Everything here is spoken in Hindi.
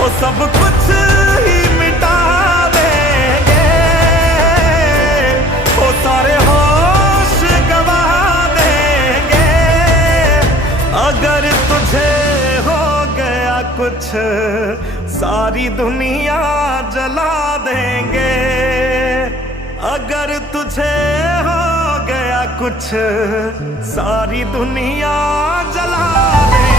वो सब कुछ ही मिटा देंगे, वो सारे होश गवा देंगे। अगर तुझे हो गया कुछ सारी दुनिया जला देंगे। अगर तुझे हो गया कुछ सारी दुनिया जला देंगे।